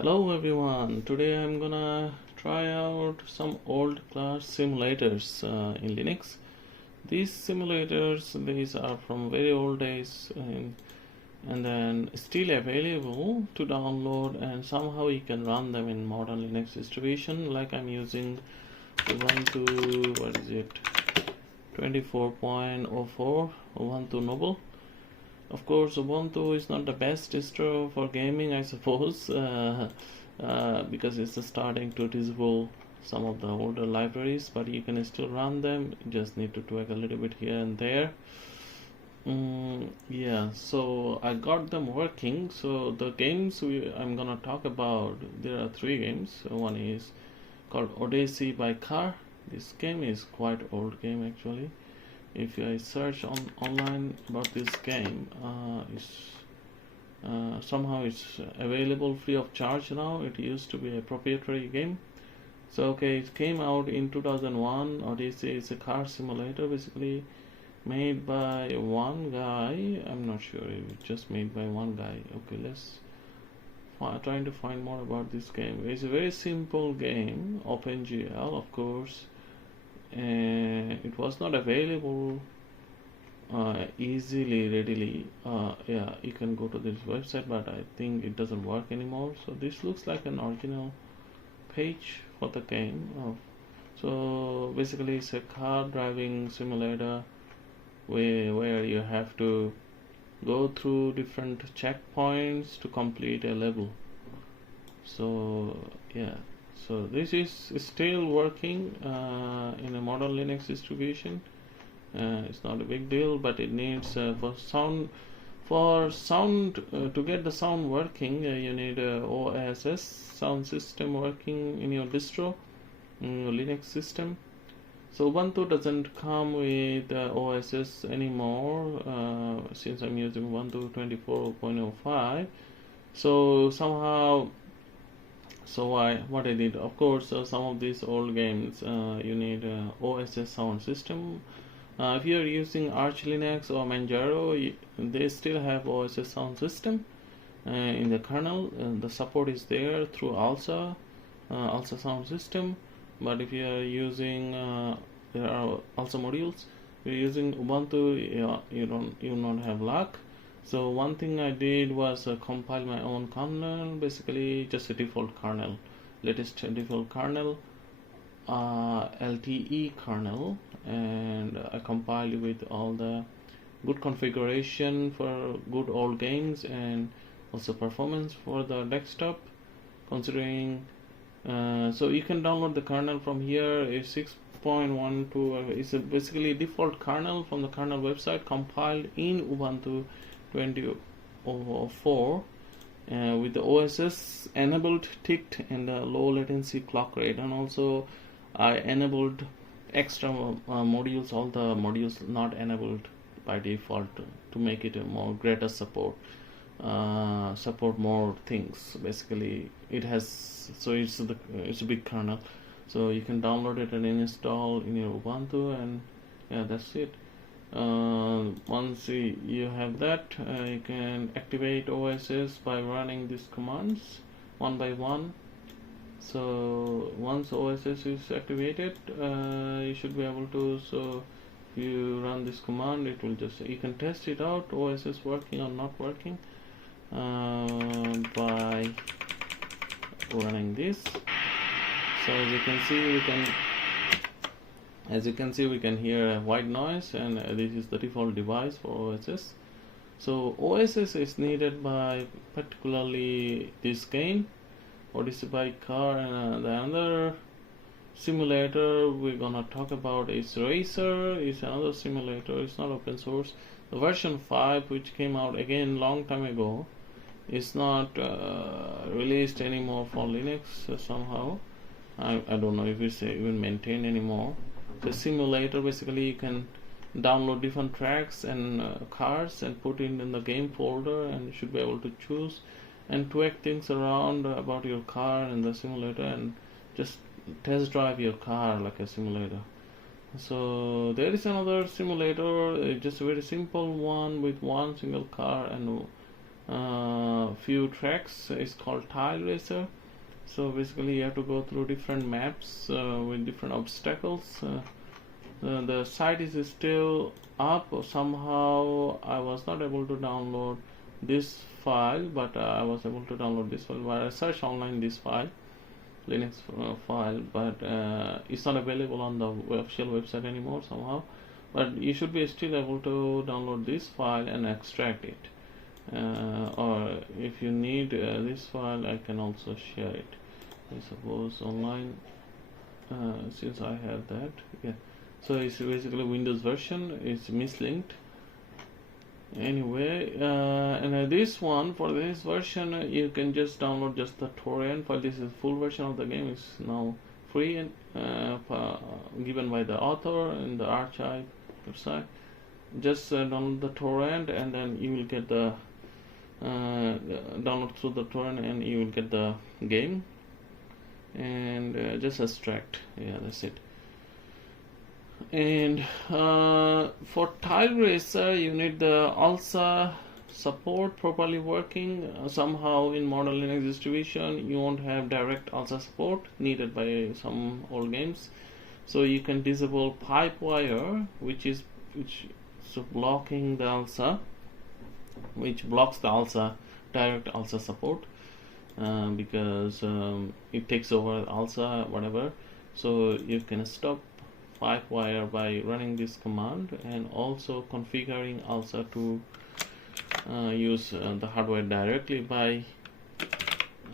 Hello everyone, today I'm gonna try out some old class simulators in Linux. These simulators, these are from very old days and then still available to download, and somehow you can run them in modern Linux distribution. Like I'm using Ubuntu, 24.04 Ubuntu Noble. Of course, Ubuntu is not the best distro for gaming, I suppose, because it's starting to disable some of the older libraries, but you can still run them. You just need to tweak a little bit here and there. Yeah, so I got them working. So the games I'm gonna talk about, there are three games. One is called Odyssey by Car. This game is quite old game actually. If I search online about this game, somehow it's available free of charge now. It used to be a proprietary game. So okay, it came out in 2001. Odyssey is a car simulator basically made by one guy. I'm not sure, it was just made by one guy. Okay, let's trying to find more about this game. It's a very simple game, OpenGL of course. It was not available readily. Yeah, you can go to this website, but I think it doesn't work anymore. So this looks like an original page for the game. So basically it's a car driving simulator where you have to go through different checkpoints to complete a level. So yeah, so this is still working in a modern Linux distribution. It's not a big deal, but it needs for sound to get the sound working, you need a OSS sound system working in your distro, in your Linux system. So Ubuntu doesn't come with OSS anymore since I'm using Ubuntu 24.05. So somehow, what I did, of course, some of these old games you need OSS sound system. If you are using Arch Linux or Manjaro, they still have OSS sound system in the kernel. The support is there through ALSA, ALSA sound system. But if you are using there are ALSA modules. If you're using Ubuntu, you don't have luck. So one thing I did was compile my own kernel, basically just a default kernel, latest default kernel, LTE kernel, and I compiled with all the good configuration for good old games and also performance for the desktop, considering so you can download the kernel from here. It's 6.12. It's basically default kernel from the kernel website, compiled in Ubuntu 20.04 with the OSS enabled, ticked, and the low latency clock rate. And also I enabled extra modules, all the modules not enabled by default, to make it a more greater support more things. Basically it has, so it's a big kernel, so you can download it and install in your Ubuntu, and yeah, that's it. Once you have that, you can activate OSS by running these commands one by one. So once OSS is activated, you should be able to, so if you run this command, it will just, you can test it out, OSS working or not working, by running this. So as you can see we can hear a white noise, and this is the default device for OSS. So OSS is needed by particularly this game, Odyssey by Car, and the other simulator we're gonna talk about is Racer. It's another simulator, it's not open source. The version 5, which came out again long time ago, is not released anymore for Linux somehow. I don't know if it's even maintained anymore. The simulator, basically you can download different tracks and cars and put it in the game folder, and you should be able to choose and tweak things around about your car in the simulator, and just test drive your car like a simulator. So there is another simulator, just a very simple one with one single car and few tracks. It's called Tile Racer. So basically you have to go through different maps with different obstacles. The site is still up. Somehow I was not able to download this file, but I was able to download this file. But I searched online this file, Linux file, but it's not available on the official website anymore somehow. But you should be still able to download this file and extract it. Or if you need this file, I can also share it. I suppose online, since I have that. Yeah. So it's basically Windows version. It's mislinked. Anyway, and this one, for this version, you can just download just the torrent file. This is full version of the game. It's now free and given by the author in the archive website. Just download the torrent, and then you will get the download through the torrent, and you will get the game. And just extract. Yeah, that's it. And for Tile Racer, you need the ALSA support properly working. Somehow in modern Linux distribution, you won't have direct ALSA support needed by some old games. So you can disable Pipewire, which is blocking the ALSA, which blocks the ALSA direct ALSA support, because it takes over ALSA whatever. So you can stop Pipewire by running this command, and also configuring ALSA to use the hardware directly by,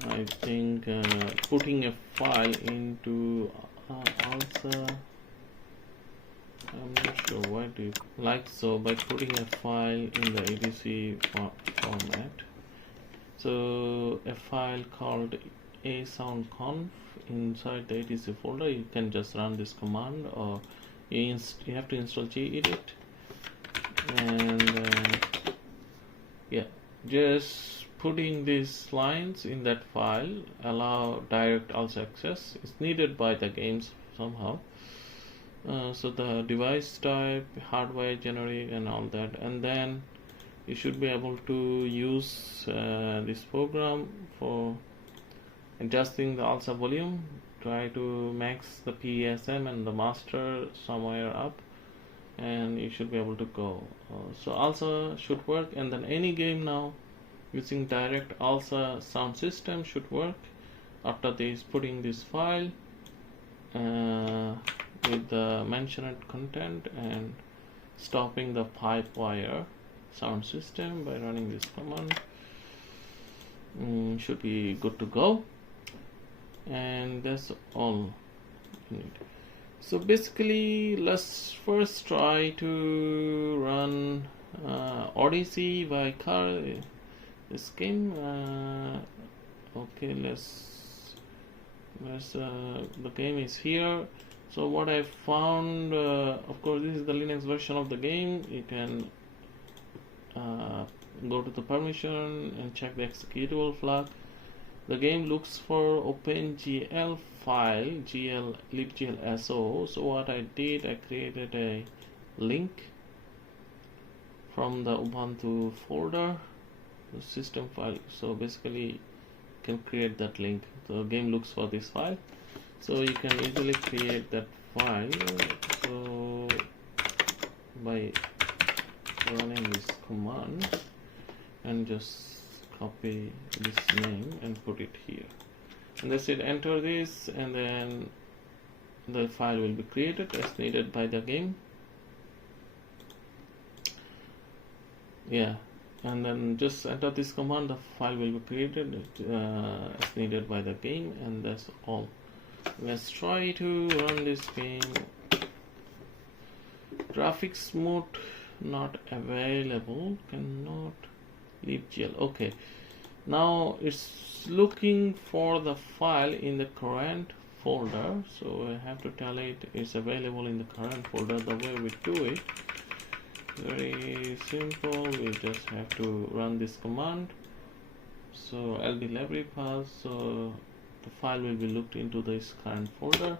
I think, putting a file into ALSA. I'm not sure why do you like so, by putting a file in the ADC format. So a file called asoundconf inside the ADC folder. You can just run this command, or you have to install gedit, and yeah, just putting these lines in that file allow direct ALSA access. It's needed by the games somehow. So the device type, hardware, generic, and all that, and then you should be able to use this program for adjusting the ALSA volume. Try to max the PSM and the master somewhere up, and you should be able to go. So ALSA should work, and then any game now using direct ALSA sound system should work after this, putting this file with the mentioned content and stopping the Pipewire sound system by running this command. Should be good to go, and that's all you need. So basically, let's first try to run Odyssey by Car, this game. Okay, the game is here. So what I found, of course, this is the Linux version of the game. You can go to the permission and check the executable flag. The game looks for OpenGL file, libglso. So what I did, I created a link from the Ubuntu folder, the system file. So basically, you can create that link. The game looks for this file. So you can easily create that file. So by running this command, and just copy this name and put it here, and that's it. Enter this, and then the file will be created as needed by the game. Yeah, and then just enter this command, the file will be created as needed by the game, and that's all. Let's try to run this game. Graphics mode not available, cannot libgl. Okay, now it's looking for the file in the current folder, so I have to tell it it's available in the current folder. The way we do it, very simple. We just have to run this command. So lb library path, so the file will be looked into this current folder,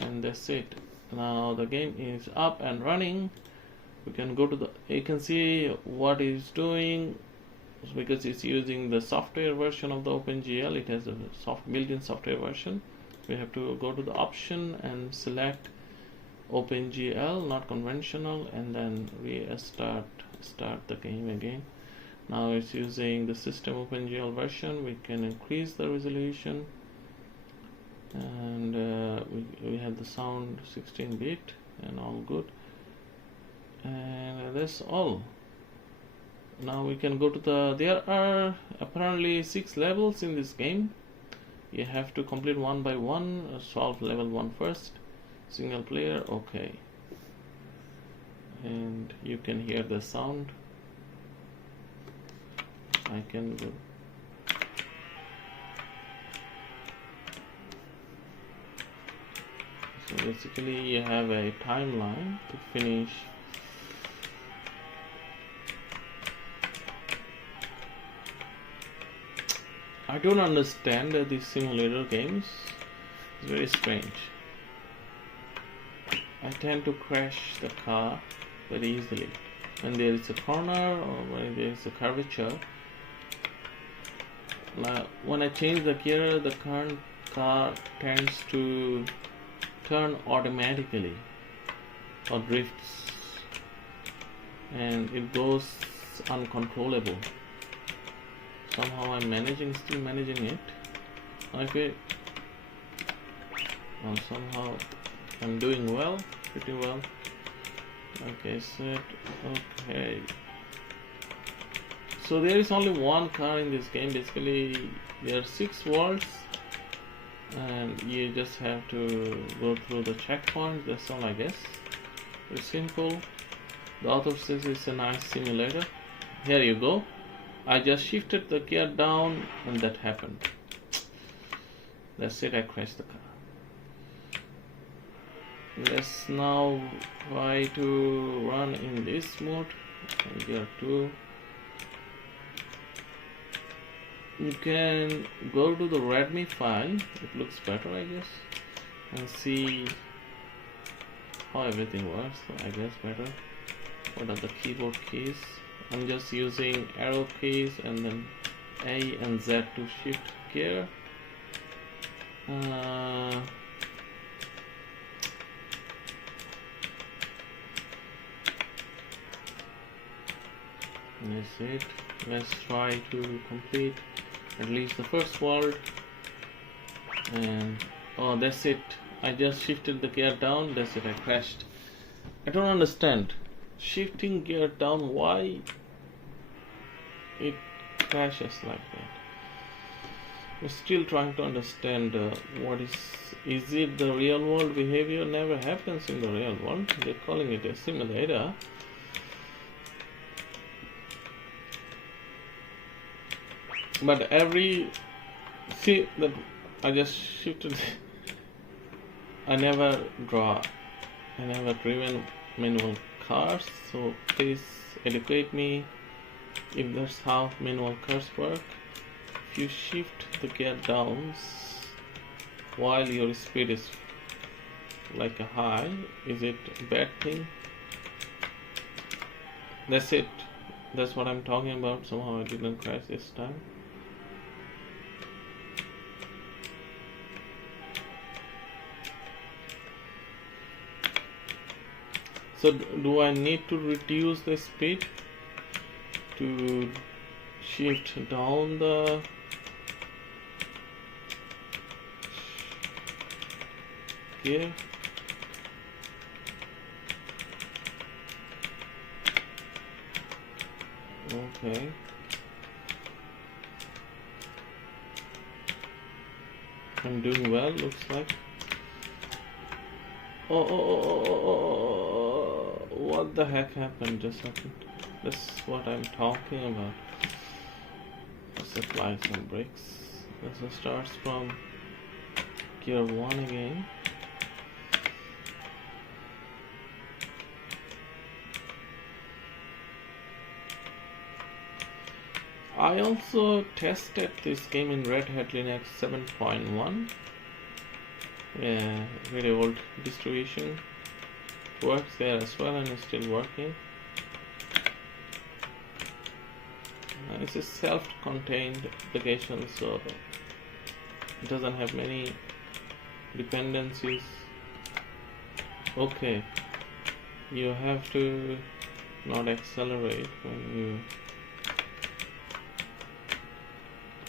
and that's it. Now the game is up and running. We can go to the, you can see what it's doing. because it's using the software version of the OpenGL. It has a built-in software version. We have to go to the option and select OpenGL, not conventional, and then start the game again. Now it's using the system OpenGL version. We can increase the resolution, and we have the sound 16-bit and all good, and that's all. Now we can go to there are apparently 6 levels in this game. You have to complete one by one. Solve level 1 first. Single player, okay. And you can hear the sound. I can go. So basically you have a timeline to finish. I don't understand these simulator games. It's very strange. I tend to crash the car very easily when there is a corner or when there is a curvature. When I change the gear, the current car tends to turn automatically or drifts, and it goes uncontrollable. Somehow I'm still managing it. Okay. And somehow I'm doing well, pretty well. Okay, set. Okay. So there is only one car in this game. Basically, there are 6 worlds, and you just have to go through the checkpoints. That's all, I guess. Very simple. The author says it's a nice simulator. Here you go. I just shifted the gear down, and that happened. That's it. I crashed the car. Let's now try to run in this mode. Gear 2. You can go to the readme file, it looks better I guess, and see how everything works. So I guess better. What are the keyboard keys? I'm just using arrow keys and then A and Z to shift gear. That's it. Let's try to complete at least the first world. And oh, that's it. I just shifted the gear down. That's it. I crashed. I don't understand. Shifting gear down, why it crashes like that? I'm still trying to understand what is it the real world behavior? Never happens in the real world. They're calling it a simulator. But see that I just shifted. I never driven manual cars, so please educate me if that's how manual cars work. If you shift the gear down while your speed is like a high, is it a bad thing? That's it. That's what I'm talking about. Somehow I didn't crash this time. So do I need to reduce the speed to shift down the gear? Okay. I'm doing well, looks like. What the heck happened? Just a second. That's what I'm talking about. Let's apply some brakes. Let's start from gear 1 again. I also tested this game in Red Hat Linux 7.1. Yeah, very old distribution. Works there as well and is still working. it's a self-contained application, so it doesn't have many dependencies. Okay, you have to not accelerate when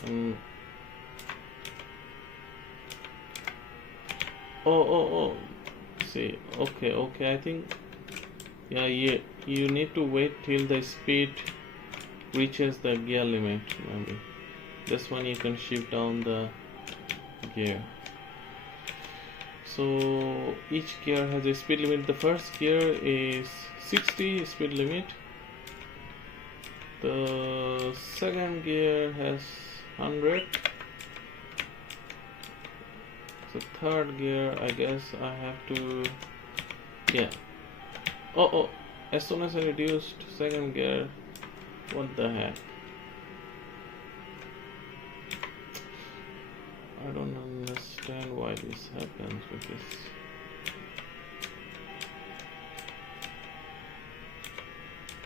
you oh, see, okay, I think, yeah, you need to wait till the speed reaches the gear limit. Maybe this one you can shift down the gear. So each gear has a speed limit. The first gear is 60 speed limit. The second gear has 100. The third gear, I guess I have to, yeah. Oh, as soon as I reduced second gear, what the heck? I don't understand why this happens with this.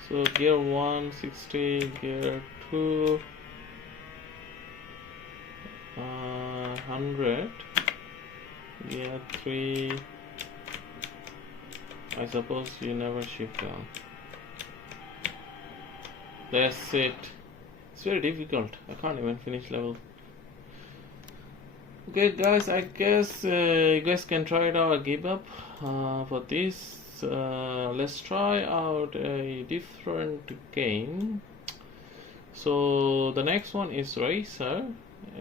So gear 1 60, gear 2 100, gear 3 I suppose you never shift down. That's it. It's very difficult. I can't even finish level. Okay guys, I guess you guys can try it out or give up for this. Let's try out a different game. So the next one is Racer.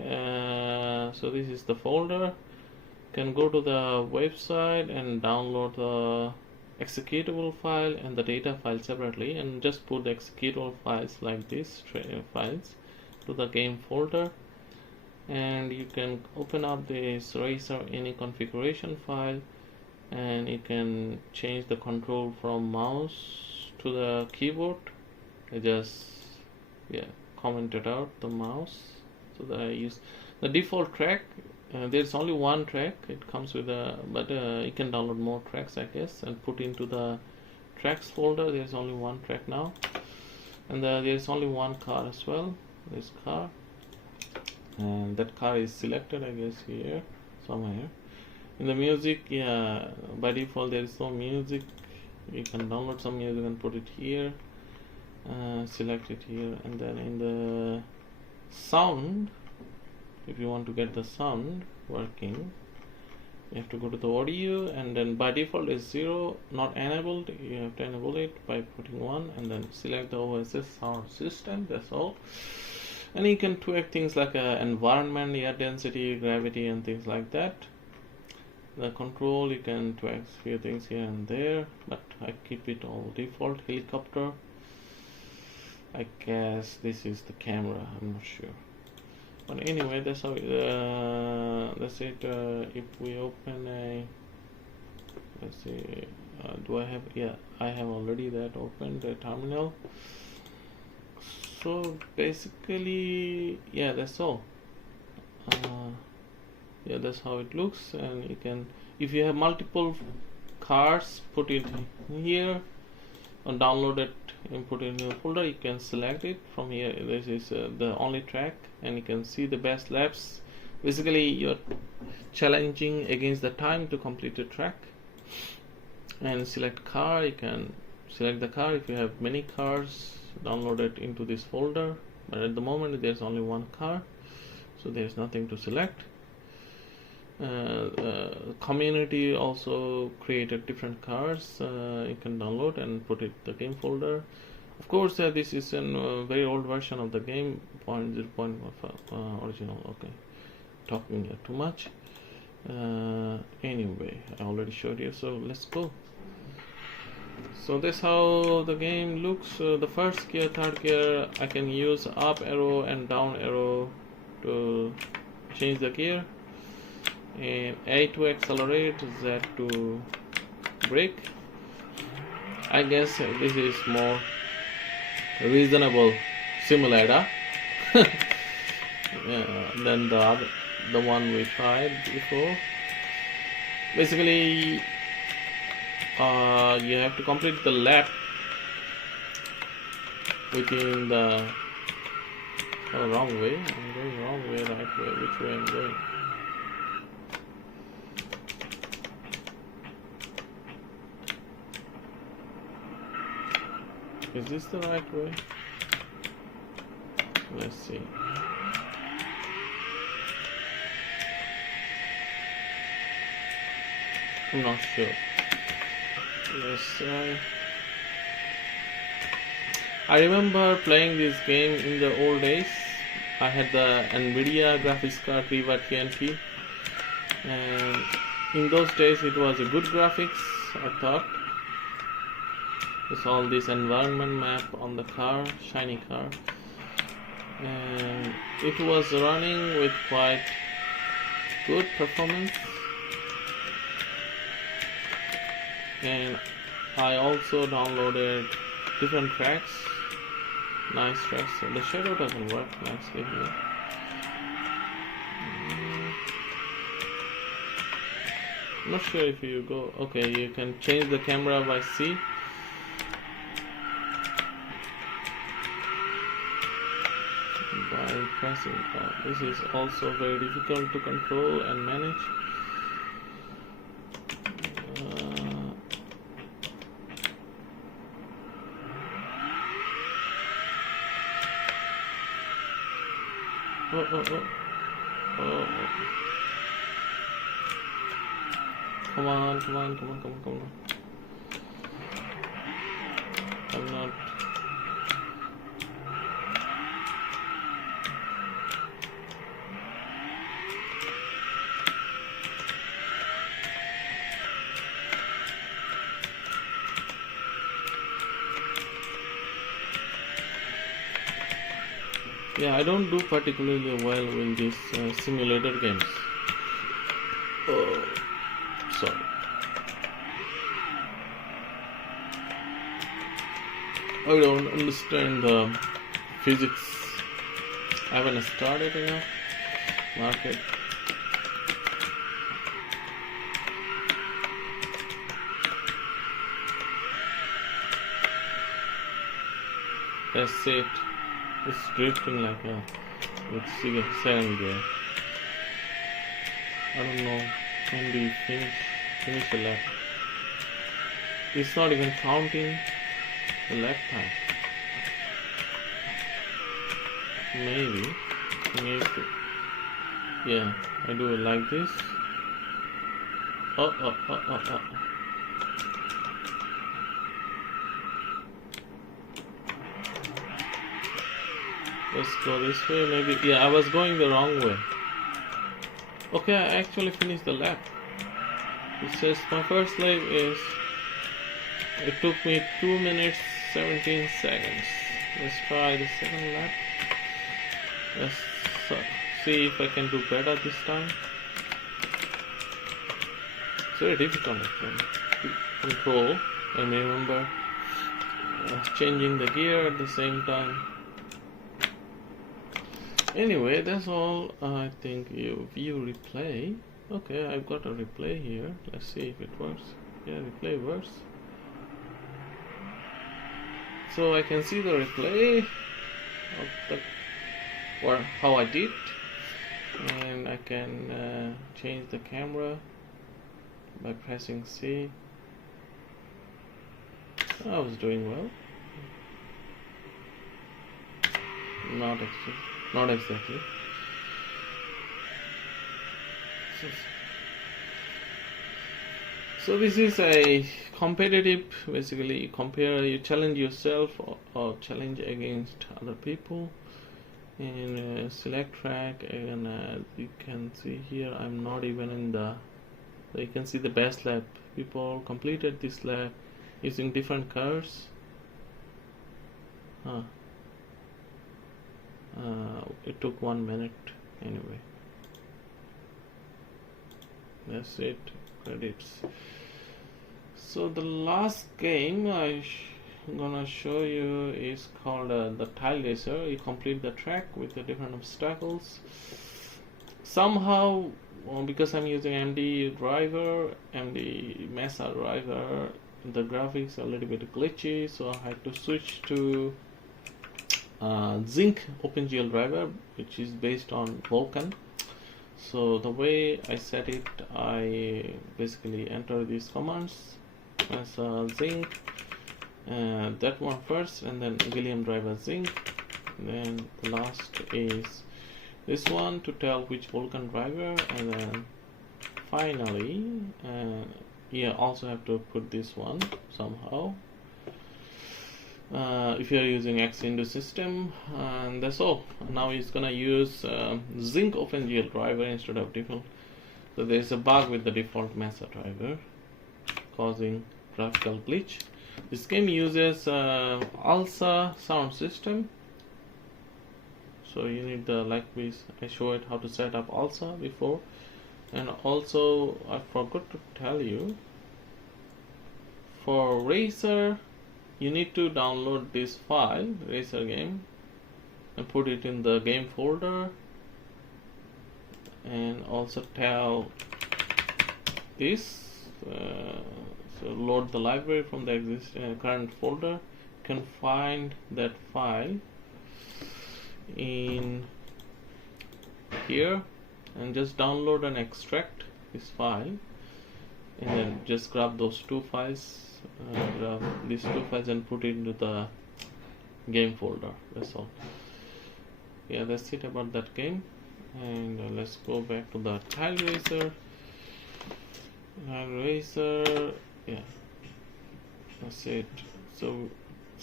So this is the folder. You can go to the website and download the executable file and the data file separately, and just put the executable files like this files to the game folder, and you can open up this Racer any configuration file, and you can change the control from mouse to the keyboard. I just commented out the mouse, so that I use the default track. There's only one track. It comes with a, but you can download more tracks, I guess, and put into the tracks folder. There's only one track now, and there's only one car as well. This car, and that car is selected, I guess, here somewhere. In the music, yeah, by default there is no music. You can download some music and put it here, select it here, and then in the sound, if you want to get the sound working, you have to go to the audio, and then by default is 0, not enabled. You have to enable it by putting 1, and then select the OSS sound system. That's all. And you can tweak things like environment, air density, gravity, and things like that. The control, you can tweak a few things here and there, but I keep it all default. Helicopter, I guess this is the camera, I'm not sure. But anyway, that's how that's it. If we open a, let's see, do I have, yeah, I have already that opened, the terminal. So basically, yeah, that's all. Yeah, that's how it looks. And you can, if you have multiple cars, put it here and download it and put it in your folder. You can select it from here. This is the only track, and you can see the best laps. Basically, you're challenging against the time to complete the track. And select car. You can select the car. If you have many cars, download it into this folder. But at the moment, there's only one car, so there's nothing to select. Community also created different cars. You can download and put it the game folder. Of course, this is a very old version of the game, 0.0.1 original. Okay, talking too much. Anyway, I already showed you, so let's go. So that's how the game looks. The first gear, third gear, I can use up arrow and down arrow to change the gear. And A to accelerate, Z to brake. I guess this is more reasonable simulator than the one we tried before. Basically, you have to complete the lap within the Oh, wrong way. I'm going wrong way, right way. Which way I'm going? Is this the right way? Let's see. I'm not sure. Let's try. I remember playing this game in the old days. I had the NVIDIA graphics card Riva TNT, and in those days it was a good graphics, I thought. It's all this environment map on the car, shiny car, and it was running with quite good performance. And I also downloaded different tracks, nice tracks. So the shadow doesn't work nicely here. I'm not sure if you go. Okay, you can change the camera by C. By pressing. This is also very difficult to control and manage. Oh. Come on. I'm not. Yeah, I don't do particularly well with these simulator games. Oh, sorry. I don't understand the physics. I haven't started enough market. That's it. It's drifting like a with sand there. I don't know when do you finish the lap. It's not even counting the lap time. Maybe. Yeah, I do it like this. Oh. Let's go this way, maybe. Yeah, I was going the wrong way. Okay, I actually finished the lap. It says my first lap is. It took me 2 minutes 17 seconds. Let's try the second lap. Let's see if I can do better this time. It's very difficult to control and remember changing the gear at the same time. Anyway, that's all. I think you view replay. Okay, I've got a replay here. Let's see if it works. Yeah, replay works. So I can see the replay of how I did, and I can change the camera by pressing C. I was doing well. Not exactly. So this is a competitive, basically you challenge yourself or challenge against other people, and select track, and you can see here I'm not even in the, you can see the best lap. People completed this lap using different cars. It took 1 minute anyway. That's it. Credits. So the last game I'm gonna show you is called the Tile Racer. You complete the track with the different obstacles. Somehow, because I'm using MD Mesa driver, the graphics are a little bit glitchy, so I had to switch to Zinc OpenGL driver, which is based on Vulkan. So the way I set it, I basically enter these commands as zinc, that one first, and then William driver zinc. Then the last is this one to tell which Vulkan driver, and then finally, also have to put this one somehow. If you are using Xindu system, and that's all. Now it's gonna use Zinc OpenGL driver instead of default. So there's a bug with the default Mesa driver causing graphical glitch. This game uses ALSA sound system. So you need the, like I showed how to set up ALSA before, and also I forgot to tell you, for Racer you need to download this file, Racer game, and put it in the game folder, and also tell this, so load the library from the current folder. You can find that file in here and just download and extract this file, and then just grab those two files, grab these two files and put it into the game folder. That's all. Yeah, that's it about that game. And let's go back to the Tile Racer. Yeah, that's it. So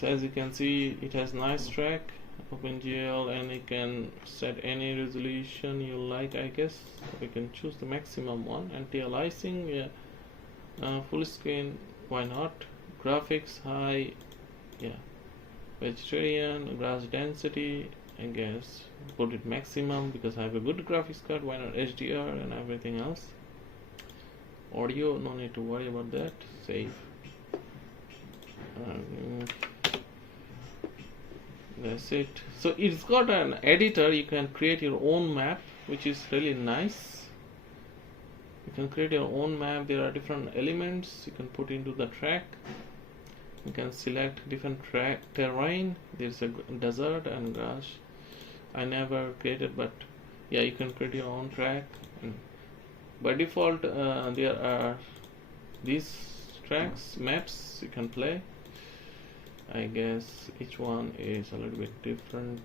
as you can see, it has nice track OpenGL, and you can set any resolution you like. I guess we can choose the maximum one. Anti-aliasing, yeah. Full screen, why not? Graphics high, yeah. Vegetarian, grass density, I guess put it maximum because I have a good graphics card. Why not HDR and everything else? Audio, no need to worry about that. Save. That's it. So it's got an editor. You can create your own map, which is really nice. You can create your own map. There are different elements you can put into the track. You can select different track terrain. There's a desert and grass. I never created, but yeah, you can create your own track. And by default, there are these tracks, maps you can play. I guess each one is a little bit different.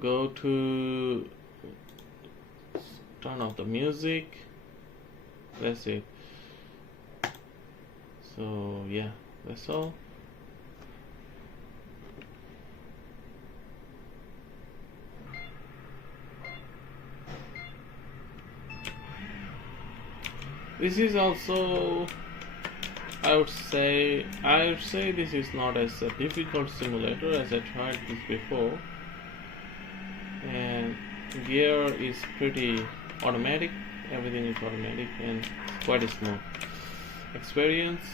Go to turn off the music. That's it. So yeah, that's all. This is also, I would say this is not as a difficult simulator, as I tried this before, and gear is pretty automatic. Everything is automatic and quite smooth. Experience,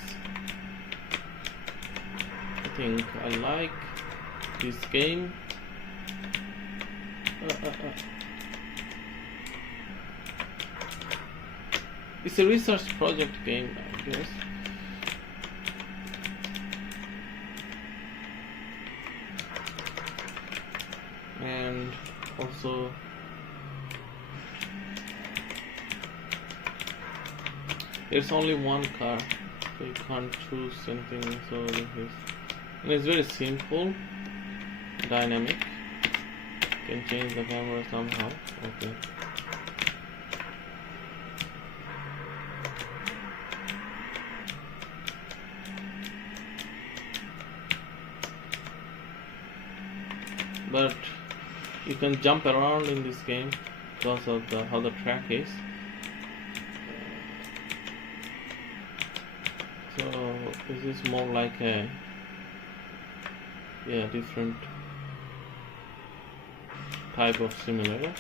I think I like this game. It's a research project game, I guess. And also there's only one car, so you can't choose anything. So this is, and it's very simple, dynamic. You can change the camera somehow. Okay. But you can jump around in this game because of how the track is. So this is more like a different type of simulator.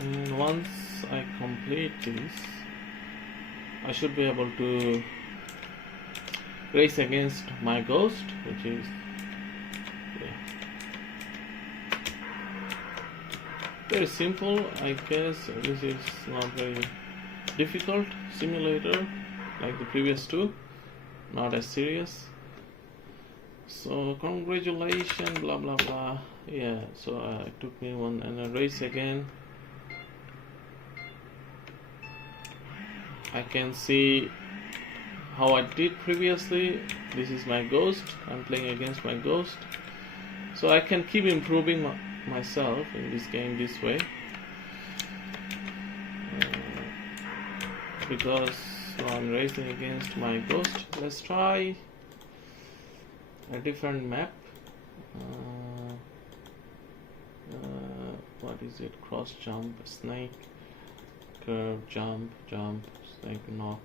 And once I complete this, I should be able to race against my ghost, which is very simple. I guess this is not very difficult simulator like the previous two, not as serious. So congratulations, blah blah blah. Yeah, so it took me one and a race again. I can see how I did previously. This is my ghost. I'm playing against my ghost, so I can keep improving myself in this game this way, because I'm racing against my ghost. Let's try a different map. What is it? Cross jump, snake, curve, jump, snake, knot.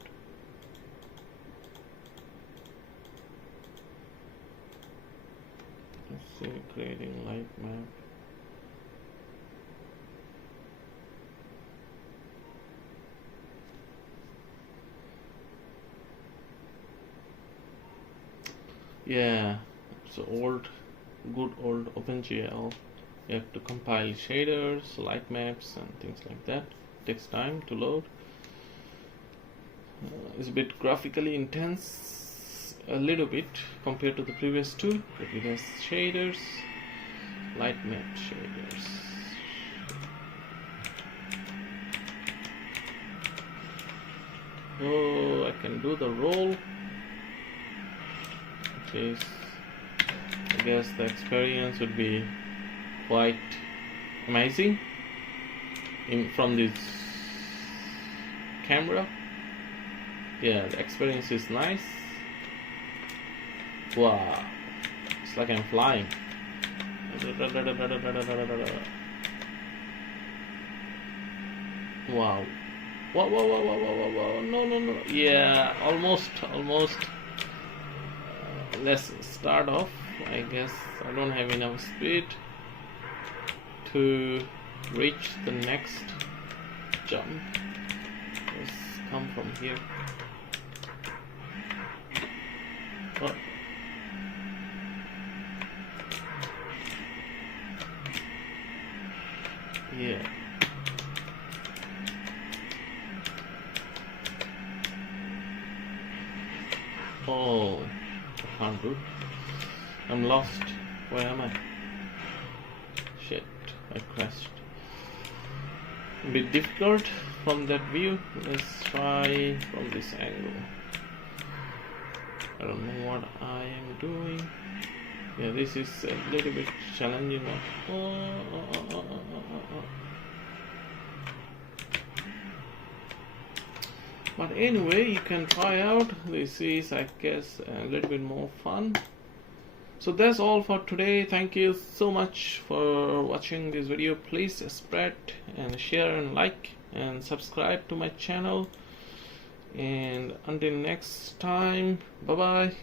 Let's see, creating light map. Yeah, so good old OpenGL. You have to compile shaders, light maps, and things like that. Takes time to load. It's a bit graphically intense, a little bit compared to the previous two, but it has shaders, light map shaders. Oh, I can do the roll. I guess the experience would be quite amazing from this camera. Yeah, the experience is nice. Wow, it's like I'm flying. Wow. Whoa. No. Yeah, almost. Let's start off. I guess I don't have enough speed to reach the next jump. Let's come from here. Oh. Yeah. Oh, I can't do. I'm lost. Where am I? Shit, I crashed. A bit difficult from that view. Let's try from this angle. I don't know what I am doing. Yeah, this is a little bit challenging. But anyway, you can try out. This is, I guess, a little bit more fun. So that's all for today. Thank you so much for watching this video. Please spread and share and like and subscribe to my channel. And until next time, bye bye.